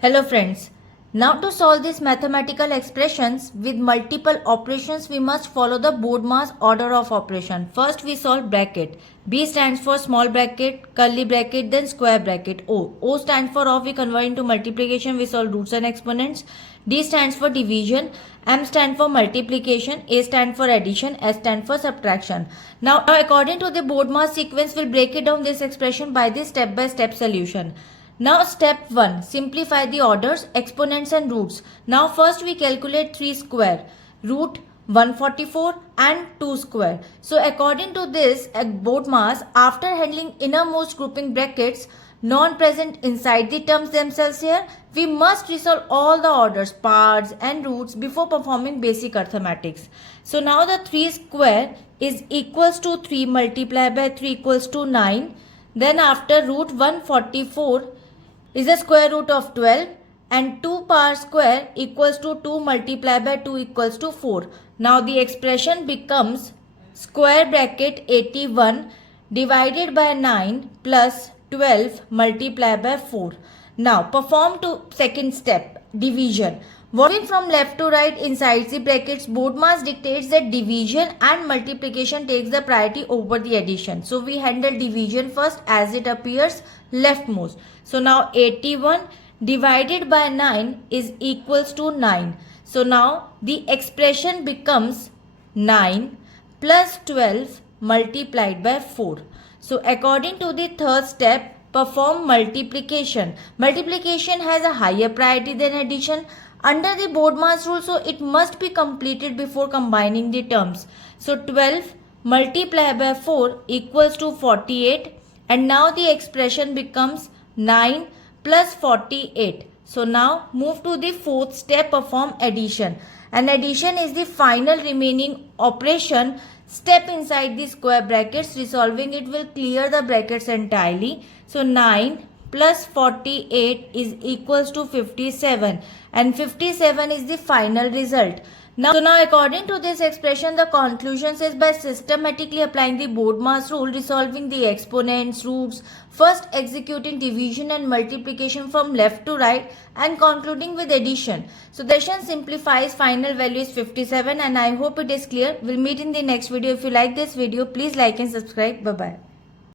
Hello friends. Now to solve these mathematical expressions with multiple operations, we must follow the BODMAS order of operation. First we solve bracket. B stands for small bracket, curly bracket, then square bracket. O. O stands for off, we convert into multiplication, we solve roots and exponents. D stands for division. M stands for multiplication. A stands for addition. S stands for subtraction. Now according to the BODMAS sequence, we'll break it down this expression by the step-by-step solution. Now step 1. Simplify the orders, exponents and roots. Now first we calculate 3 square, root 144 and 2 square. So according to this BODMAS, after handling innermost grouping brackets non-present inside the terms themselves here, we must resolve all the orders, parts and roots before performing basic arithmetics. So now the 3 square is equals to 3 multiplied by 3 equals to 9. Then after root 144 is the square root of 12 and 2 power square equals to 2 multiplied by 2 equals to 4. Now the expression becomes square bracket 81 divided by 9 plus 12 multiplied by 4. Now perform to second step, division. Moving from left to right inside the brackets, BODMAS dictates that division and multiplication takes the priority over the addition. So we handle division first as it appears leftmost. So now 81 divided by 9 is equals to 9. So now the expression becomes 9 plus 12 multiplied by 4. So according to the third step, perform multiplication. Multiplication has a higher priority than addition. Under the BODMAS rule, so it must be completed before combining the terms. So 12 multiplied by 4 equals to 48 and now the expression becomes 9 plus 48. So now move to the fourth step, perform addition. And addition is the final remaining operation. Step inside the square brackets, resolving it will clear the brackets entirely. So 9 plus 48 is equals to 57 and 57 is the final result. Now according to this expression, the conclusion says by systematically applying the BODMAS rule, resolving the exponents, roots, first executing division and multiplication from left to right and concluding with addition. So the addition simplifies, final value is 57 and I hope it is clear. We'll meet in the next video. If you like this video, please like and subscribe. Bye-bye.